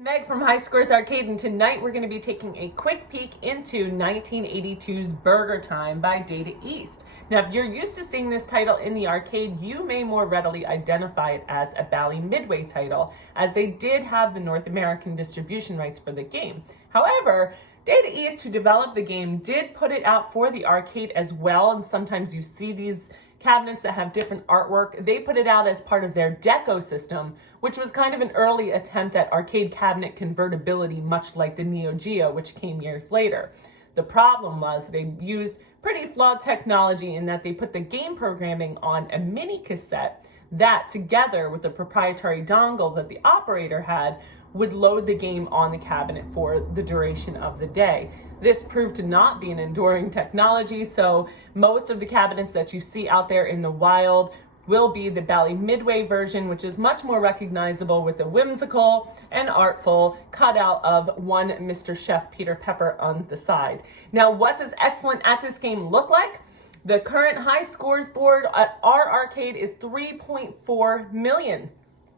Meg from High Scores Arcade, and tonight we're going to be taking a quick peek into 1982's BurgerTime by Data East. Now, if you're used to seeing this title in the arcade, you may more readily identify it as a Bally Midway title, as they did have the North American distribution rights for the game. However, Data East, who developed the game, did put it out for the arcade as well, and sometimes you see these cabinets that have different artwork. They put it out as part of their Deco system, which was kind of an early attempt at arcade cabinet convertibility, much like the Neo Geo, which came years later. The problem was they used pretty flawed technology in that they put the game programming on a mini cassette that, together with the proprietary dongle that the operator had, would load the game on the cabinet for the duration of the day. This proved to not be an enduring technology, so most of the cabinets that you see out there in the wild will be the Bally Midway version, which is much more recognizable with a whimsical and artful cutout of one Mr. Chef Peter Pepper on the side. Now, what does excellent at this game look like? The current high scores board at our arcade is 3.4 million,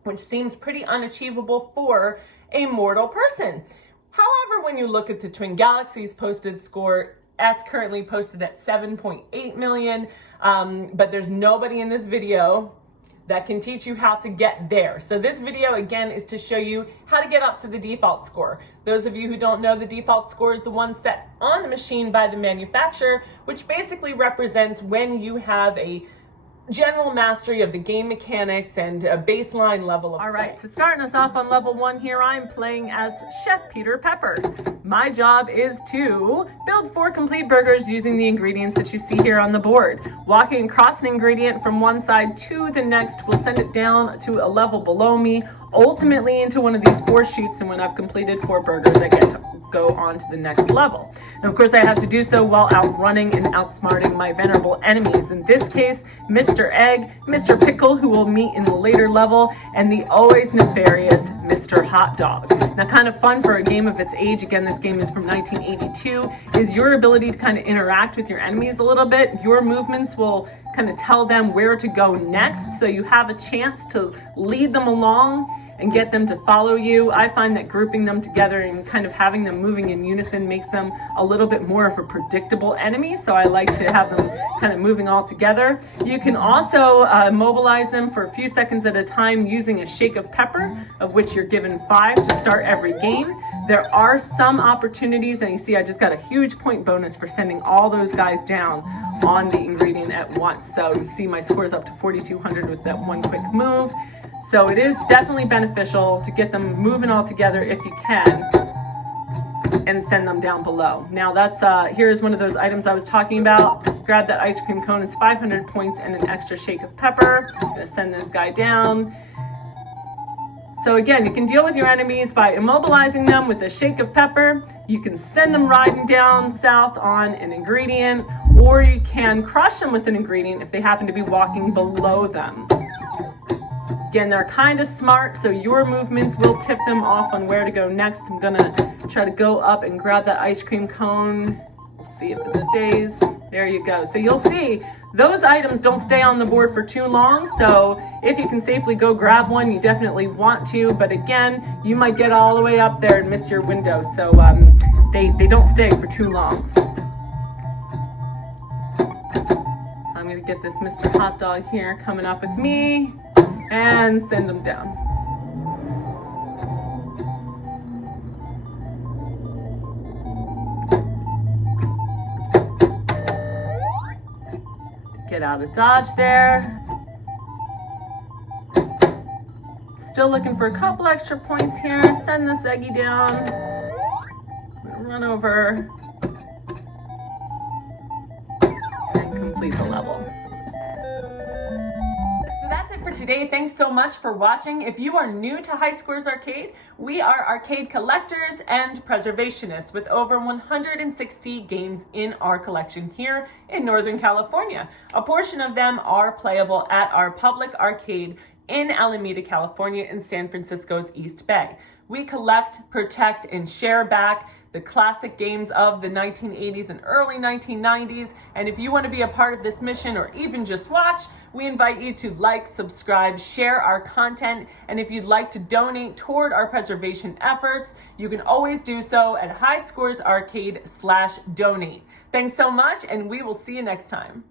which seems pretty unachievable for a mortal person. However, when you look at the Twin Galaxies posted score, that's currently posted at 7.8 million, but there's nobody in this video that can teach you how to get there. So this video, again, is to show you how to get up to the default score. Those of you who don't know, the default score is the one set on the machine by the manufacturer, which basically represents when you have a general mastery of the game mechanics and a baseline level of All right, so starting us off on level 1 here, I'm playing as Chef Peter Pepper. My job is to build 4 complete burgers using the ingredients that you see here on the board. Walking across an ingredient from one side to the next will send it down to a level below me, ultimately into one of these 4 chutes, and when I've completed 4 burgers, I get to go on to the next level. And of course, I have to do so while outrunning and outsmarting my venerable enemies. In this case, Mr. Egg, Mr. Pickle, who we'll meet in the later level, and the always nefarious Mr. Hot Dog. Now, kind of fun for a game of its age, again, this game is from 1982, is your ability to kind of interact with your enemies a little bit. Your movements will kind of tell them where to go next, so you have a chance to lead them along and get them to follow you. I find that grouping them together and kind of having them moving in unison makes them a little bit more of a predictable enemy, so I like to have them kind of moving all together. You can also mobilize them for a few seconds at a time using a shake of pepper, of which you're given 5 to start every game. There are some opportunities, and you see I just got a huge point bonus for sending all those guys down on the ingredient at once. So you see my score's up to 4,200 with that one quick move. So it is definitely beneficial to get them moving all together if you can, and send them down below. Now that's, here's one of those items I was talking about. Grab that ice cream cone, it's 500 points and an extra shake of pepper. I'm gonna send this guy down. So again, you can deal with your enemies by immobilizing them with a shake of pepper. You can send them riding down south on an ingredient, or you can crush them with an ingredient if they happen to be walking below them. Again, they're kind of smart, so your movements will tip them off on where to go next. I'm gonna try to go up and grab that ice cream cone. We'll see if it stays. There you go. So you'll see those items don't stay on the board for too long, so if you can safely go grab one, you definitely want to, but again, you might get all the way up there and miss your window, so they don't stay for too long. So I'm gonna get this Mr. Hot Dog here coming up with me, and send them down. Get out of dodge there. Still looking for a couple extra points here. Send this Eggy down. I'm gonna run over and complete the level. For today, thanks so much for watching. If you are new to High Scores Arcade, we are arcade collectors and preservationists with over 160 games in our collection here in Northern California. A portion of them are playable at our public arcade in Alameda, California, in San Francisco's East Bay. We collect, protect, and share back the classic games of the 1980s and early 1990s. And if you want to be a part of this mission or even just watch, we invite you to like, subscribe, share our content. And if you'd like to donate toward our preservation efforts, you can always do so at highscoresarcade.com/donate. Thanks so much, and we will see you next time.